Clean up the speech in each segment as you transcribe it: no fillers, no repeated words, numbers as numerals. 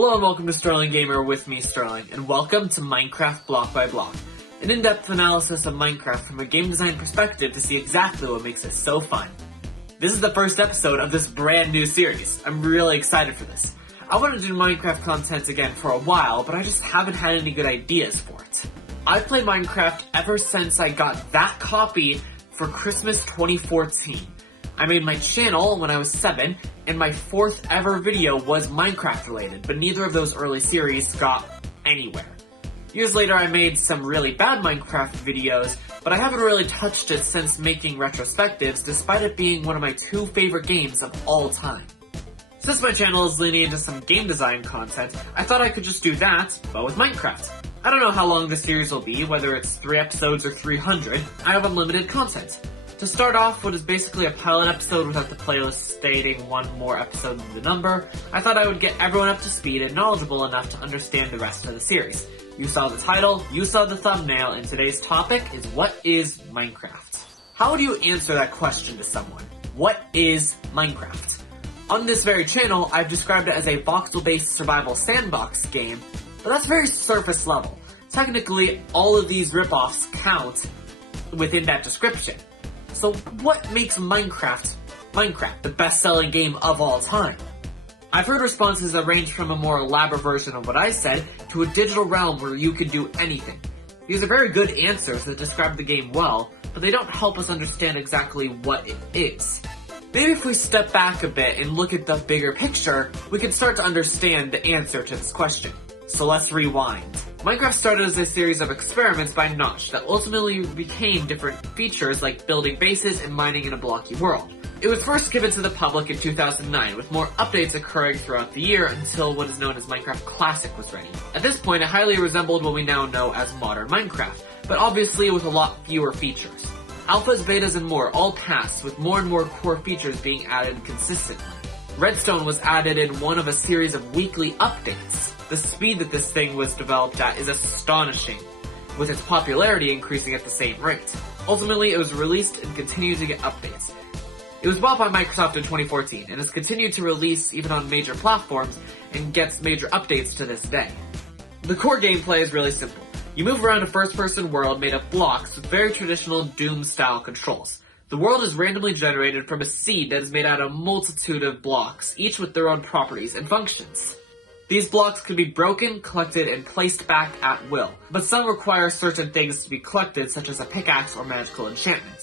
Hello and welcome to Sterling Gamer with me, Sterling, and welcome to Minecraft Block by Block, an in-depth analysis of Minecraft from a game design perspective to see exactly what makes it so fun. This is the first episode of this brand new series. I'm really excited for this. I want to do Minecraft content again for a while, but I just haven't had any good ideas for it. I've played Minecraft ever since I got that copy for Christmas 2014. I made my channel when I was 7, and my 4th ever video was Minecraft related, but neither of those early series got anywhere. Years later I made some really bad Minecraft videos, but I haven't really touched it since making retrospectives, despite it being one of my 2 favorite games of all time. Since my channel is leaning into some game design content, I thought I could just do that, but with Minecraft. I don't know how long this series will be, whether it's 3 episodes or 300, I have unlimited content. To start off, what is basically a pilot episode without the playlist stating one more episode than the number, I thought I would get everyone up to speed and knowledgeable enough to understand the rest of the series. You saw the title, you saw the thumbnail, and today's topic is what is Minecraft? How would you answer that question to someone? What is Minecraft? On this very channel, I've described it as a voxel-based survival sandbox game, but that's very surface level. Technically, all of these ripoffs count within that description. So what makes Minecraft, the best-selling game of all time? I've heard responses that range from a more elaborate version of what I said to a digital realm where you could do anything. These are very good answers that describe the game well, but they don't help us understand exactly what it is. Maybe if we step back a bit and look at the bigger picture, we can start to understand the answer to this question. So let's rewind. Minecraft started as a series of experiments by Notch that ultimately became different features like building bases and mining in a blocky world. It was first given to the public in 2009, with more updates occurring throughout the year until what is known as Minecraft Classic was ready. At this point, it highly resembled what we now know as modern Minecraft, but obviously with a lot fewer features. Alphas, betas, and more all passed, with more and more core features being added consistently. Redstone was added in one of a series of weekly updates. The speed that this thing was developed at is astonishing, with its popularity increasing at the same rate. Ultimately, it was released and continued to get updates. It was bought by Microsoft in 2014, and has continued to release even on major platforms, and gets major updates to this day. The core gameplay is really simple. You move around a first-person world made of blocks with very traditional Doom-style controls. The world is randomly generated from a seed that is made out of a multitude of blocks, each with their own properties and functions. These blocks can be broken, collected, and placed back at will, but some require certain things to be collected, such as a pickaxe or magical enchantment.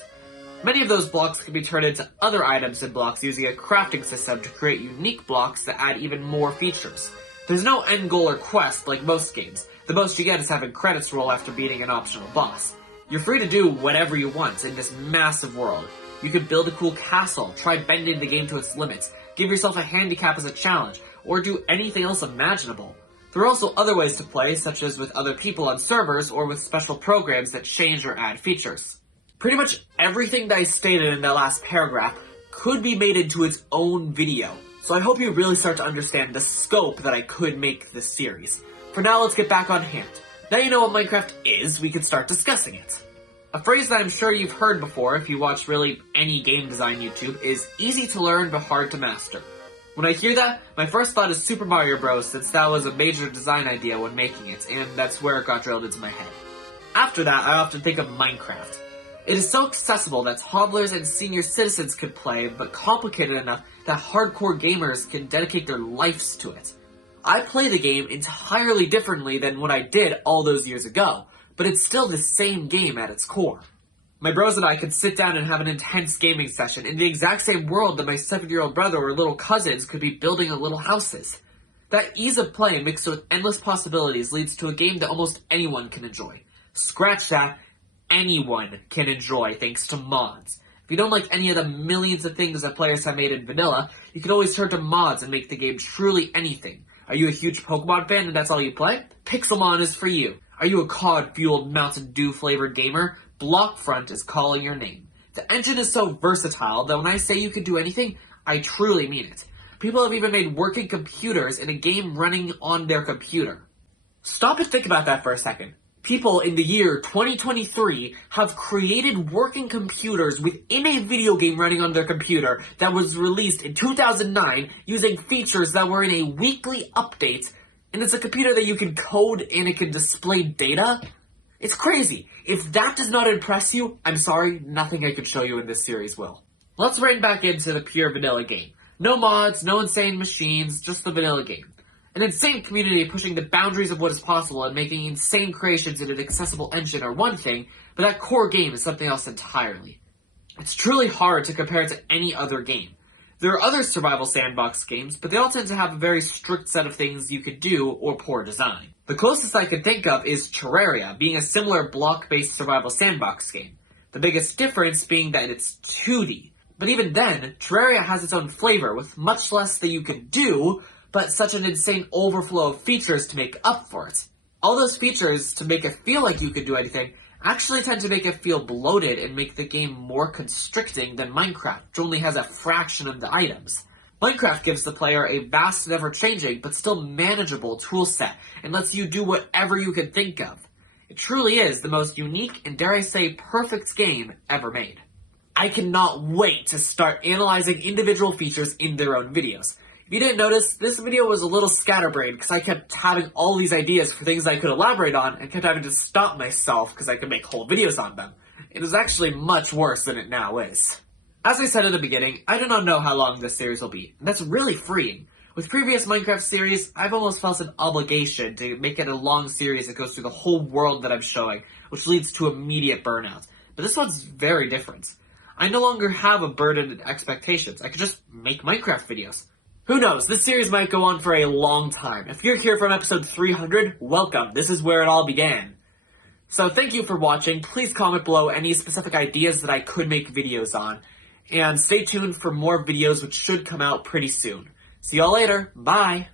Many of those blocks can be turned into other items and blocks using a crafting system to create unique blocks that add even more features. There's no end goal or quest like most games. The most you get is having credits roll after beating an optional boss. You're free to do whatever you want in this massive world. You could build a cool castle, try bending the game to its limits, give yourself a handicap as a challenge, or do anything else imaginable. There are also other ways to play, such as with other people on servers, or with special programs that change or add features. Pretty much everything that I stated in that last paragraph could be made into its own video, so I hope you really start to understand the scope that I could make this series. For now, let's get back on hand. Now you know what Minecraft is, we can start discussing it. A phrase that I'm sure you've heard before if you watch really any game design YouTube is easy to learn but hard to master. When I hear that, my first thought is Super Mario Bros. Since that was a major design idea when making it, and that's where it got drilled into my head. After that, I often think of Minecraft. It is so accessible that toddlers and senior citizens could play, but complicated enough that hardcore gamers can dedicate their lives to it. I play the game entirely differently than what I did all those years ago, but it's still the same game at its core. My bros and I could sit down and have an intense gaming session in the exact same world that my 7-year-old brother or little cousins could be building little houses. That ease of play mixed with endless possibilities leads to a game that almost anyone can enjoy. Scratch that, anyone can enjoy thanks to mods. If you don't like any of the millions of things that players have made in vanilla, you can always turn to mods and make the game truly anything. Are you a huge Pokemon fan and that's all you play? Pixelmon is for you. Are you a COD-fueled Mountain Dew-flavored gamer? Blockfront is calling your name. The engine is so versatile that when I say you can do anything, I truly mean it. People have even made working computers in a game running on their computer. Stop and think about that for a second. People in the year 2023 have created working computers within a video game running on their computer that was released in 2009 using features that were in a weekly update And it's a computer that you can code and it can display data. It's crazy. If that does not impress you, I'm sorry, nothing I could show you in this series will. Let's rein back into the pure vanilla game. No mods, no insane machines, just the vanilla game. An insane community pushing the boundaries of what is possible and making insane creations in an accessible engine are one thing, but that core game is something else entirely. It's truly hard to compare it to any other game. There are other survival sandbox games, but they all tend to have a very strict set of things you could do or poor design. The closest I could think of is Terraria, being a similar block-based survival sandbox game. The biggest difference being that it's 2D. But even then, Terraria has its own flavor, with much less that you could do, but such an insane overflow of features to make up for it. All those features, to make it feel like you could do anything, actually tend to make it feel bloated and make the game more constricting than Minecraft, which only has a fraction of the items. Minecraft gives the player a vast and ever-changing, but still manageable toolset, and lets you do whatever you can think of. It truly is the most unique and, dare I say, perfect game ever made. I cannot wait to start analyzing individual features in their own videos. If you didn't notice, this video was a little scatterbrained because I kept having all these ideas for things I could elaborate on and kept having to stop myself because I could make whole videos on them. It was actually much worse than it now is. As I said in the beginning, I do not know how long this series will be, and that's really freeing. With previous Minecraft series, I've almost felt an obligation to make it a long series that goes through the whole world that I'm showing, which leads to immediate burnout. But this one's very different. I no longer have a burden of expectations. I could just make Minecraft videos. Who knows, this series might go on for a long time. If you're here from episode 300, welcome. This is where it all began. So thank you for watching. Please comment below any specific ideas that I could make videos on. And stay tuned for more videos which should come out pretty soon. See y'all later. Bye!